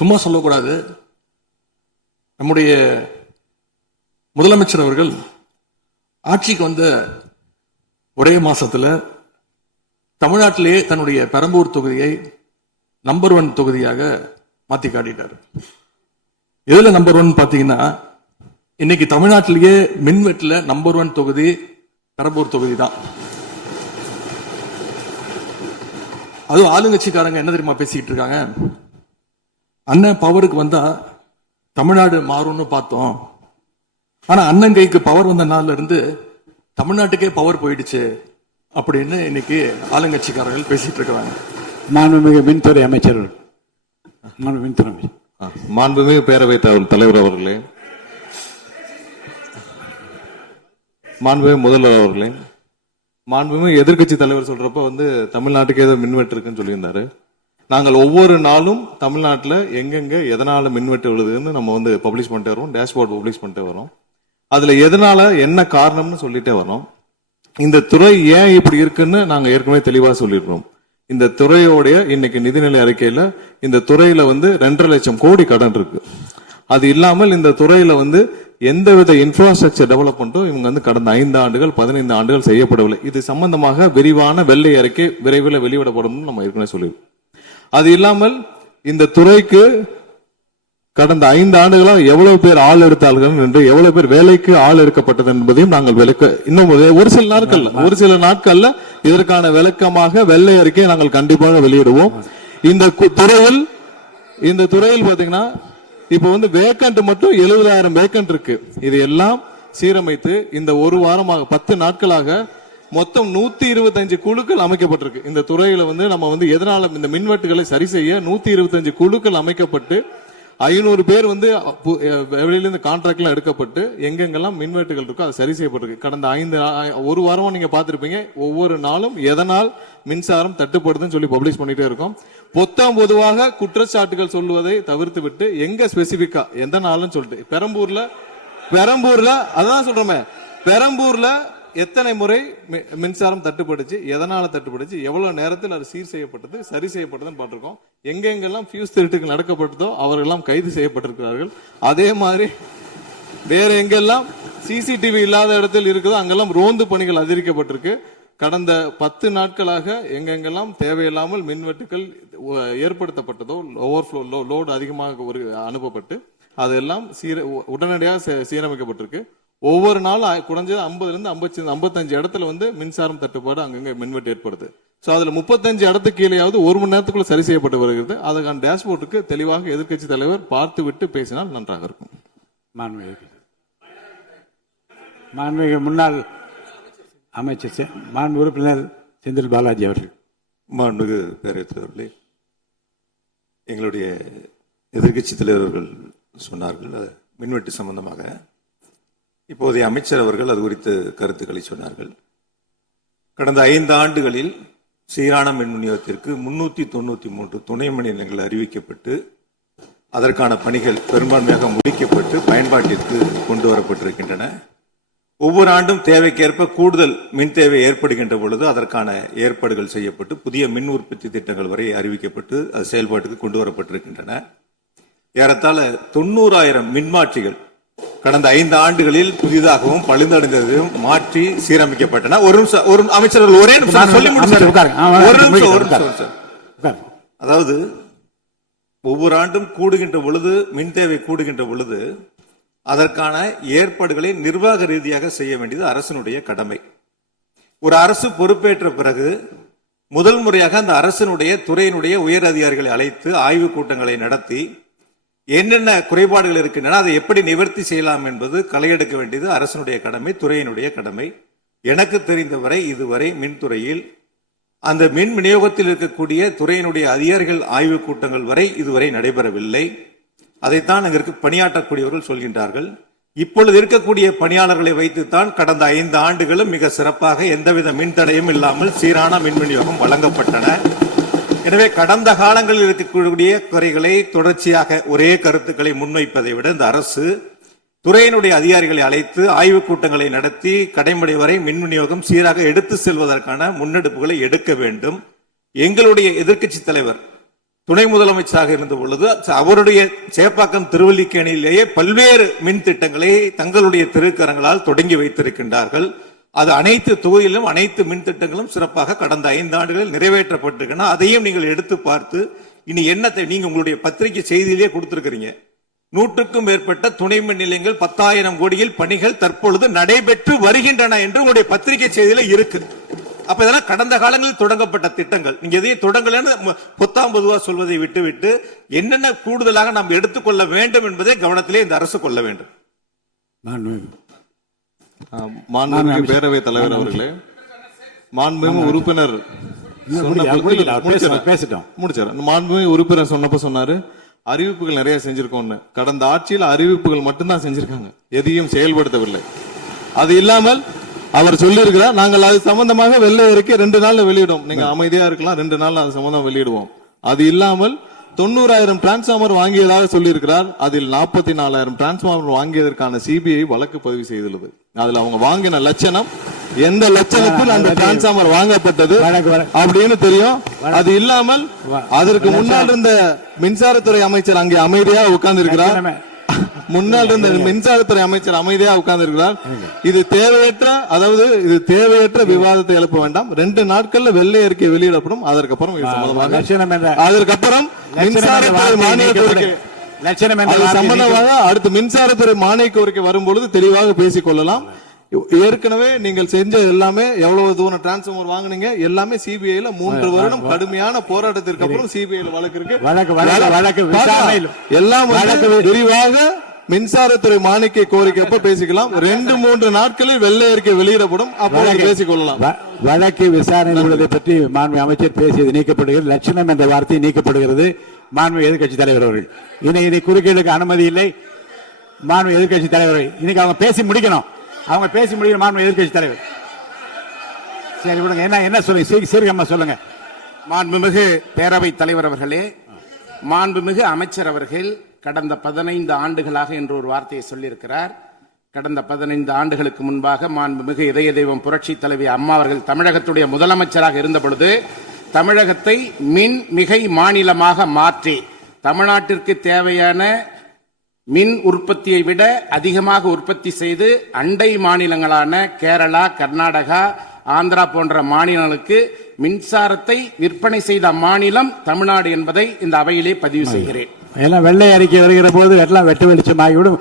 சும்மா சொல்லக்கூடாது. நம்முடைய முதலமைச்சர் அவர்கள் ஆட்சிக்கு வந்த ஒரே மாசத்துல தமிழ்நாட்டிலேயே தன்னுடைய பெரம்பூர் தொகுதியை நம்பர் 1 தொகுதியாக மாத்தி காட்டிட்டார். எதுல நம்பர் 1 பாத்தீங்கன்னா, இன்னைக்கு தமிழ்நாட்டிலேயே மின்வெட்டுல நம்பர் 1 தொகுதி பெரம்பூர் தொகுதி தான். அதுவும் ஆளுங்கட்சிக்காரங்க என்ன தெரியுமா பேசிக்கிட்டு இருக்காங்க, அண்ணன் பவருக்கு வந்தா தமிழ்நாடு மாறும்னு பார்த்தோம், ஆனா அண்ணன் கைக்கு பவர் வந்த நாள்ல இருந்து தமிழ்நாட்டுக்கே பவர் போயிடுச்சு அப்படின்னு இன்னைக்கு ஆளுங்கட்சிக்காரர்கள் பேசிட்டு இருக்காங்க. மாண்புமிகு மின்துறை அமைச்சர், மாண்புமிகு பேரவைத் தலைவர் அவர்களே, மாண்புமிகு முதல்வர் அவர்களே, மாண்புமிகு எதிர்கட்சி தலைவர் சொல்றப்ப தமிழ்நாட்டுக்கு ஏதோ மின்வெட்டு இருக்குன்னு சொல்லியிருந்தாரு. நாங்கள் ஒவ்வொரு நாளும் தமிழ்நாட்டில் எங்கெங்க எதனால மின்வெட்டு விழுதுன்னு நம்ம பப்ளிஷ் பண்ணிட்டே வரோம், டேஷ்போர்ட் பப்ளிஷ் பண்ணிட்டே வரோம். அதுல எதனால என்ன காரணம்னு சொல்லிட்டே வரோம். இந்த துறை ஏன் இப்படி இருக்குன்னு நாங்க ஏற்கனவே தெளிவா சொல்லிடுறோம். இந்த துறையோடைய இன்னைக்கு நிதிநிலை அறிக்கையில இந்த துறையில 2.5 லட்சம் கோடி கடன் இருக்கு. அது இல்லாமல் இந்த துறையில எந்தவித இன்ஃப்ராஸ்ட்ரக்சர் டெவலப்மெண்ட்டும் இவங்க கடந்த 5 ஆண்டுகள் 15 ஆண்டுகள் செய்யப்படவில்லை. இது சம்பந்தமாக விரிவான வெள்ளை அறிக்கை விரைவில் வெளியிடப்படும் நம்ம ஏற்கனவே சொல்லிடுறோம். அது இல்லாமல் இந்த துறைக்கு கடந்த 5 ஆண்டுகளா எவ்வளவு பேர் ஆள் எடுத்தார்கள் என்று, எவ்வளவு பேர் வேலைக்கு ஆள் எடுக்கப்பட்டது என்பதையும் நாங்கள் இன்னும் ஒரு சில நாட்கள்ல இதற்கான விளக்கமாக வெள்ளை அறிக்கையை நாங்கள் கண்டிப்பாக வெளியிடுவோம். இந்த துறையில் பாத்தீங்கன்னா இப்ப வேக்கண்ட் மட்டும் 70,000 வேக்கண்ட் இருக்கு. இது எல்லாம் சீரமைத்து இந்த ஒரு வாரமாக 10 நாட்களாக மொத்தம் 125 குழுக்கள் அமைக்கப்பட்டிருக்கு. இந்த துறையில நம்ம எதனால இந்த மின்வெட்டுகளை சரி செய்ய 125 குழுக்கள் அமைக்கப்பட்டு 500 பேர் வெளியிலிருந்து கான்ட்ராக்ட்லாம் எடுக்கப்பட்டு எங்கெங்கெல்லாம் மின்வெட்டுகள் இருக்கோ அது சரி செய்யப்பட்டிருக்கு. கடந்த ஒரு வாரமா நீங்க பாத்திருப்பீங்க, ஒவ்வொரு நாளும் எதனால் மின்சாரம் தட்டுப்படுதுன்னு சொல்லி பப்ளிஷ் பண்ணிட்டே இருக்கோம். பொதுவாக குற்றச்சாட்டுகள் சொல்லுவதை தவிர்த்து விட்டு எங்க ஸ்பெசிபிக்கா எந்த நாள்னு சொல்லிட்டு பெரம்பூர்ல அதான் சொல்றோமே, பெரம்பூர்ல எத்தனை முறை மின்சாரம் தட்டுப்படுச்சு, எதனால தட்டுப்படுச்சு, எவ்வளவு நேரத்தில் அது சீர் செய்யப்பட்டது, சரி செய்யப்பட்டதுன்னு பார்த்திருக்கோம். எங்கெங்கெல்லாம் ஃபியூஸ் திருட்டுகள் நடக்கப்பட்டதோ அவர்களெல்லாம் கைது செய்யப்பட்டிருக்கிறார்கள். அதே மாதிரி வேற எங்கெல்லாம் சிசிடிவி இல்லாத இடத்தில் இருக்குதோ அங்கெல்லாம் ரோந்து பணிகள் அதிகரிக்கப்பட்டிருக்கு. கடந்த 10 நாட்களாக எங்கெங்கெல்லாம் தேவையில்லாமல் மின்வெட்டுகள் ஏற்படுத்தப்பட்டதோ, ஓவர்ஃப்ளோ லோடு அதிகமாக அனுப்பப்பட்டு அதெல்லாம் உடனடியாக சீரமைக்கப்பட்டிருக்கு. ஒவ்வொரு நாளும் குறைஞ்சது 50 to 55 இடத்துல மின்சாரம் தட்டுப்பாடு அங்கங்க மின்வெட்டு ஏற்படுது. அதுல 35 இடத்துக்கு கீழேயாவது 1 மணி நேரத்துக்குள்ள சரி செய்யப்பட்டு வருகிறது. அதுக்கான டேஷ்போர்டுக்கு தெளிவாக எதிர்கட்சி தலைவர் பார்த்து விட்டு பேசினால் நன்றாக இருக்கும். மாண்புமிகு முன்னாள் அமைச்சர் மாண்பு உறுப்பினர் செந்தில் பாலாஜி அவர்கள். மாண்புமிகு பேரவைத் தலைவர்களே, எங்களுடைய எதிர்கட்சி தலைவர்கள் சொன்னார்கள் மின்வெட்டு சம்பந்தமாக. இப்போதைய அமைச்சர் அவர்கள் அது குறித்து கருத்துக்களை சொன்னார்கள். கடந்த 5 ஆண்டுகளில் சீரான மின் விநியோகத்திற்கு 393 துணை மின் நிலையங்கள் அறிவிக்கப்பட்டு அதற்கான பணிகள் பெரும்பான்மையாக முடிக்கப்பட்டு பயன்பாட்டிற்கு கொண்டு வரப்பட்டிருக்கின்றன. ஒவ்வொரு ஆண்டும் தேவைக்கேற்ப கூடுதல் மின் தேவை ஏற்படுகின்ற பொழுது அதற்கான ஏற்பாடுகள் செய்யப்பட்டு புதிய மின் உற்பத்தி திட்டங்கள் வரை அறிவிக்கப்பட்டு அது செயல்பாட்டுக்கு கொண்டு வரப்பட்டிருக்கின்றன. ஏறத்தாழ 90,000 மின்மாற்றிகள் கடந்த 5 ஆண்டுகளில் புதிதாகவும் பழுந்தடைந்ததையும் மாற்றி சீரமைக்கப்பட்டன. ஒரு அமைச்சர்கள் ஒரே நிமிஷம் சொல்லி முடிச்சார். அதாவது ஒவ்வொரு ஆண்டும் கூடுகின்ற பொழுது மின் தேவை கூடுகின்ற பொழுது அதற்கான ஏற்பாடுகளை நிர்வாக ரீதியாக செய்ய வேண்டியது அரசினுடைய கடமை. ஒரு அரசு பொறுப்பேற்ற பிறகு முதல் முறையாக அந்த அரசினுடைய துறையினுடைய உயர் அதிகாரிகளை அழைத்து ஆய்வு கூட்டங்களை நடத்தி என்னென்ன குறைபாடுகள் இருக்கின்றன, அதை எப்படி நிவர்த்தி செய்யலாம் என்பது களையெடுக்க வேண்டியது அரசினுடைய கடமை, துறையினுடைய கடமை. எனக்கு தெரிந்தவரை இதுவரை மின்துறையில் அந்த மின் விநியோகத்தில் இருக்கக்கூடிய துறையினுடைய அதிகாரிகள் ஆய்வு கூட்டங்கள் வரை இதுவரை நடைபெறவில்லை. அதைத்தான் அங்கிருக்கு பணியாற்றக்கூடியவர்கள் சொல்கின்றார்கள். இப்பொழுது இருக்கக்கூடிய பணியாளர்களை வைத்துத்தான் கடந்த 5 ஆண்டுகளும் மிக சிறப்பாக எந்தவித மின் தடையும் இல்லாமல் சீரான மின் விநியோகம் வழங்கப்பட்டன. எனவே கடந்த காலங்களில் இருக்கக்கூடிய குறைகளை தொடர்ச்சியாக ஒரே கருத்துக்களை முன்வைப்பதை விட இந்த அரசு துறையினுடைய அதிகாரிகளை அழைத்து ஆய்வுக் கூட்டங்களை நடத்தி கடைமுறை வரை மின் விநியோகம் சீராக எடுத்து செல்வதற்கான முன்னெடுப்புகளை எடுக்க வேண்டும். எங்களுடைய எதிர்க்கட்சி தலைவர் துணை முதலமைச்சராக இருந்த பொழுது அவருடைய சேப்பாக்கம் திருவல்லிக்கேணியிலேயே பல்வேறு மின் திட்டங்களை தங்களுடைய திருக்கரங்களால் தொடங்கி வைத்திருக்கின்றார்கள். அது அனைத்து தொகுதியிலும் அனைத்து மின் திட்டங்களும் சிறப்பாக கடந்த 5 ஆண்டுகளில் நிறைவேற்றப்பட்டிருக்கின்றன. அதையும் நீங்கள் எடுத்து பார்த்து இனி என்னத்தை நீங்க உங்களுடைய பத்திரிகை செய்தியிலேயே கொடுத்திருக்கிறீங்க. 100க்கும் மேற்பட்ட துணை மின் நிலையங்கள் 10,000 கோடியில் பணிகள் தற்பொழுது நடைபெற்று வருகின்றன என்று உங்களுடைய பத்திரிகை செய்தியில இருக்கு. அப்ப இதெல்லாம் கடந்த காலங்களில் தொடங்கப்பட்ட திட்டங்கள். நீங்க எதையும் தொடங்கலன்னு பொத்தாம் பொதுவா சொல்வதை விட்டுவிட்டு என்னென்ன கூடுதலாக நாம் எடுத்துக்கொள்ள வேண்டும் என்பதை கவனத்திலே இந்த அரசு கொள்ள வேண்டும். மாண்புமிகு பேரவைத் தலைவர் அவர்களே, மாண்புமிகு உறுப்பினர் மாண்புமிகு உறுப்பினர் சொன்னப்ப சொன்னாரு அறிவிப்புகள் நிறைய செஞ்சிருக்கோம்னு. கடந்த ஆட்சியில் அறிவிப்புகள் மட்டும்தான் செஞ்சிருக்காங்க, எதையும் செயல்படுத்தவில்லை. அது இல்லாமல் அவர் சொல்லியிருக்கிறார், நாங்கள் அது சம்பந்தமாக வெள்ளை அறிக்கை 2 நாள்ல வெளியிடுவோம். நீங்க அமைதியா இருக்கலாம், 2 நாள்ல அது சம்பந்தம் வெளியிடுவோம். அது இல்லாமல் 90,000 டிரான்ஸ்பார்மர் வாங்கியதாக சொல்லியிருக்கிறார். அதில் 44,000 டிரான்ஸ்பார்மர் வாங்கியதற்கான சிபிஐ வழக்கு பதிவு செய்துள்ளது. அதுல அவங்க வாங்கின லட்சணம், எந்த லட்சணத்தில் அந்த டிரான்ஸ்பார்மர் வாங்கப்பட்டது அப்படின்னு தெரியும். அது இல்லாமல் அதற்கு முன்னால் இருந்த மின்சாரத்துறை அமைச்சர் அங்கே அமைதியா உட்கார்ந்து இருக்கிறார். முன்னால் இருந்த மின்சாரத்துறை அமைச்சர் அமைதியா உட்கார்ந்து இருக்கிறார். இது தேவையற்ற விவாதத்தை எழுப்ப வேண்டாம். 2 நாட்கள்ல வெள்ளை அறிக்கை வெளியிடப்படும். அதற்கப்புறம் மின்சாரத்துறை மானிய கோரிக்கை சம்பந்தமாக அடுத்து மின்சாரத்துறை மானிய கோரிக்கை வரும்பொழுது தெளிவாக பேசிக் கொள்ளலாம். ஏற்கனவே நீங்கள் செஞ்ச எல்லாமே எவ்வளவு தூரம் டிரான்ஸ்பார்மர் வாங்குனீங்க எல்லாமே சிபிஐல 3 வருடம் கடுமையான போராட்டத்திற்கு அப்புறம் சிபிஐல வழக்கு இருக்கு. எல்லாம் விரிவாக மின்சாரத்துறை மானிய கோரிக்கை அப்ப பேசிக்கலாம். 2-3 நாட்களில் வெள்ளை அறிக்கை வெளியிடப்படும், அப்போது பேசிக் கொள்ளலாம். வழக்கு விசாரணை உள்ளதை பற்றி மாண்பு அமைச்சர் பேசியது நீக்கப்படுகிறது. லட்சணம் என்ற வார்த்தை நீக்கப்படுகிறது. மாண்பு எதிர்கட்சி தலைவர் அவர்கள் இனி குறுக்கீடுக்கு அனுமதி இல்லை. மாண்பு எதிர்கட்சி தலைவர் இன்னைக்கு அவங்க பேசி முடிக்கணும். மாண்பு எதிர்கட்சி தலைவர் சரி விடுங்க. என்ன சொல்லுங்க, சீர்கமா சொல்லுங்க. மாண்புமிகு பேரவைத் தலைவர் அவர்களே, மாண்புமிகு அமைச்சர் அவர்கள் கடந்த 15 ஆண்டுகளாக என்று ஒரு வார்த்தையை சொல்லியிருக்கிறார். கடந்த 15 ஆண்டுகளுக்கு முன்பாக மாண்புமிகு இதய தெய்வம் புரட்சி தலைவி அம்மா அவர்கள் தமிழகத்துடைய முதலமைச்சராக இருந்த பொழுது தமிழகத்தை மின் மிகை மாநிலமாக மாற்றி தமிழ்நாட்டிற்கு தேவையான மின் உற்பத்தியை விட அதிகமாக உற்பத்தி செய்து அண்டை மாநிலங்களான கேரளா, கர்நாடகா, ஆந்திரா போன்ற மாநிலங்களுக்கு மின்சாரத்தை விற்பனை செய்த மாநிலம் தமிழ்நாடு என்பதை இந்த அவையிலே பதிவு செய்கிறேன். எல்லாம் வெள்ளை அறிக்கை வருகிற போது எல்லாம் வெட்டு வெளிச்சமாகிவிடும்.